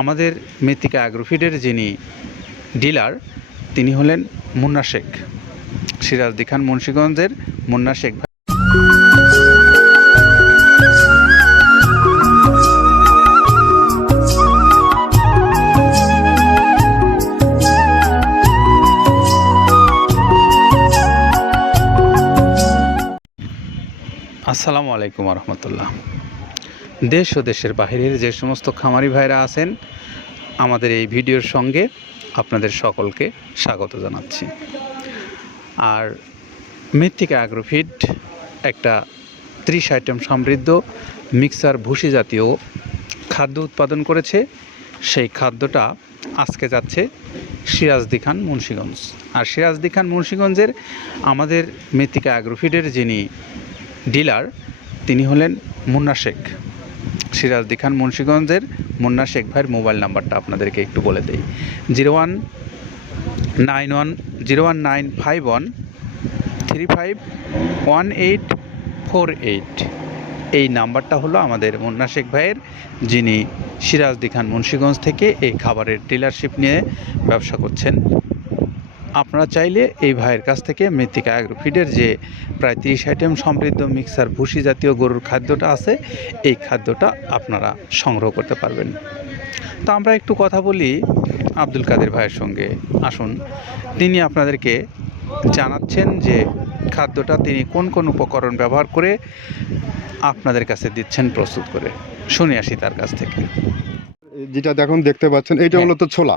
আমাদের মৃত্তিকা অ্যাগ্রোফিডের যিনি ডিলার তিনি হলেন মুন্না শেখ। সিরাজদি খান মুন্সীগঞ্জের মুন্না শেখ আসসালামু আলাইকুম রহমতুল্লাহ। দেশ ও দেশের বাহিরের যে সমস্ত খামারি ভাইরা আছেন, আমাদের এই ভিডিওর সঙ্গে আপনাদের সকলকে স্বাগত জানাচ্ছি। আর মৃত্তিকা অ্যাগ্রোফিড একটা ত্রিশ আইটেম সমৃদ্ধ মিক্সার ভুসি জাতীয় খাদ্য উৎপাদন করেছে। সেই খাদ্যটা আজকে যাচ্ছে সিরাজদি খান মুন্সীগঞ্জ। আর সিরাজদি খান মুন্সীগঞ্জের আমাদের মৃত্তিকা অ্যাগ্রোফিডের যিনি ডিলার, তিনি হলেন মুন্না শেখ। সিরাজদি খান মুন্সীগঞ্জের মুন্না শেখ ভাইয়ের মোবাইল নাম্বারটা আপনাদেরকে একটু বলে দেই। Zero one nine one zero one nine five one, three five one eight four eight. এই নাম্বারটা হলো আমাদের মুন্না শেখ ভাইয়ের, যিনি সিরাজদি খান মুন্সীগঞ্জ থেকে এই খাবারের ডিলারশিপ নিয়ে ব্যবসা করছেন। আপনারা চাইলে এই ভাইয়ের কাছ থেকে মৃত্তিকা অ্যাগ্রোফিডের যে প্রায় তিরিশ আইটেম সমৃদ্ধ মিক্সার ভুসি জাতীয় গরুর খাদ্যটা আছে এই খাদ্যটা আপনারা সংগ্রহ করতে পারবেন। তো আমরা একটু কথা বলি আব্দুল কাদের ভাইয়ের সঙ্গে। আসুন তিনি আপনাদেরকে জানাচ্ছেন যে খাদ্যটা তিনি কোন কোন উপকরণ ব্যবহার করে আপনাদের কাছে দিচ্ছেন প্রস্তুত করে। শুনে আসি তার কাছ থেকে। যেটা দেখুন দেখতে পাচ্ছেন এইটা হ্যাঁ। মূলত ছোলা।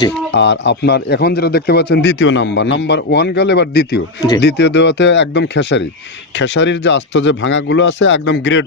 জি। আর আপনার এখন যেটা দেখতে পাচ্ছেন দ্বিতীয় নাম্বার নাম্বার ওয়ান গেল এবার দ্বিতীয়। দ্বিতীয় দেওয়াতে একদম খেসারি। খেসারির যে আস্ত যে ভাঙাগুলো আছে একদম গ্রেড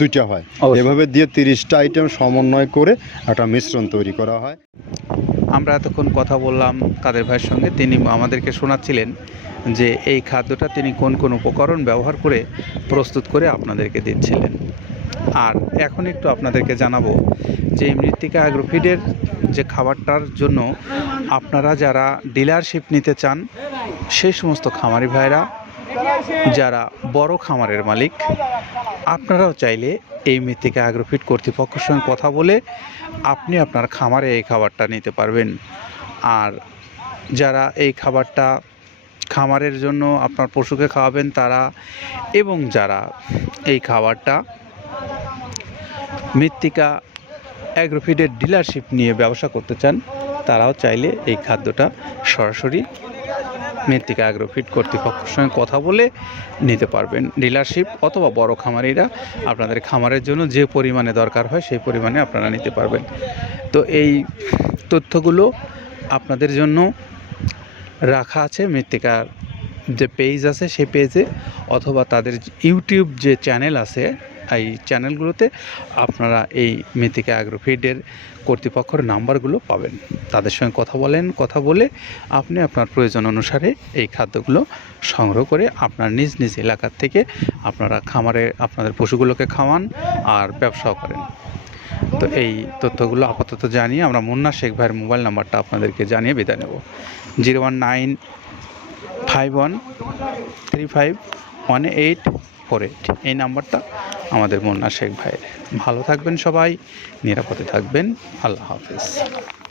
দুইটা হয়। এভাবে দিয়ে তিরিশটা আইটেম সমন্বয় করে একটা মিশ্রণ তৈরি করা হয়। আমরা এতক্ষণ কথা বললাম কাদের ভাইয়ের সঙ্গে তিনি আমাদেরকে শোনাচ্ছিলেন যে এই খাদ্যটা তিনি কোন কোন উপকরণ ব্যবহার করে প্রস্তুত করে আপনাদেরকে দিচ্ছিলেন। আর এখন একটু আপনাদেরকে জানাব যে এই মৃত্তিকা অ্যাগ্রোফিডের যে খাবারটার জন্য আপনারা যারা ডিলারশিপ নিতে চান সেই সমস্ত খামারি ভাইরা যারা বড় খামারের মালিক আপনারাও চাইলে এই মৃত্তিকা অ্যাগ্রোফিট কর্তৃপক্ষের সঙ্গে কথা বলে আপনি আপনার খামারে এই খাবারটা নিতে পারবেন। আর যারা এই খাবারটা খামারের জন্য আপনার পশুকে খাওয়াবেন তারা এবং যারা এই খাবারটা মৃত্তিকা অ্যাগ্রোফিডের ডিলারশিপ নিয়ে ব্যবসা করতে চান, তারাও চাইলে এই খাদ্যটা সরাসরি মৃত্তিকা অ্যাগ্রোফিড কর্তৃপক্ষের সঙ্গে কথা বলে নিতে পারবেন। ডিলারশিপ অথবা বড় খামারিরা আপনাদের খামারের জন্য যে পরিমাণে দরকার হয় সেই পরিমাণে আপনারা নিতে পারবেন। তো এই তথ্যগুলো আপনাদের জন্য রাখা আছে। মৃত্তিকার যে পেজ আছে সেই পেজে অথবা তাদের ইউটিউব যে চ্যানেল আছে এই চ্যানেলগুলোতে আপনারা এই মৃত্তিকা অ্যাগ্রোফিডের কর্তৃপক্ষের নাম্বারগুলো পাবেন। তাদের সঙ্গে কথা বলেন, কথা বলে আপনি আপনার প্রয়োজন অনুসারে এই খাদ্যগুলো সংগ্রহ করে আপনার নিজ নিজ এলাকার থেকে আপনারা খামারে আপনাদের পশুগুলোকে খাওয়ান আর ব্যবসাও করেন। তো এই তথ্যগুলো আপাতত জানিয়ে আমরা মুন্না শেখ ভাইয়ের মোবাইল নাম্বারটা আপনাদেরকে জানিয়ে বিদায় নেব। Zero one nine five one three five one eight eight এই নাম্বারটা আমাদের মুন্না শেখ ভাইয়ের। ভালো থাকবেন সবাই নিরাপদে থাকবেন। আল্লাহ হাফেজ।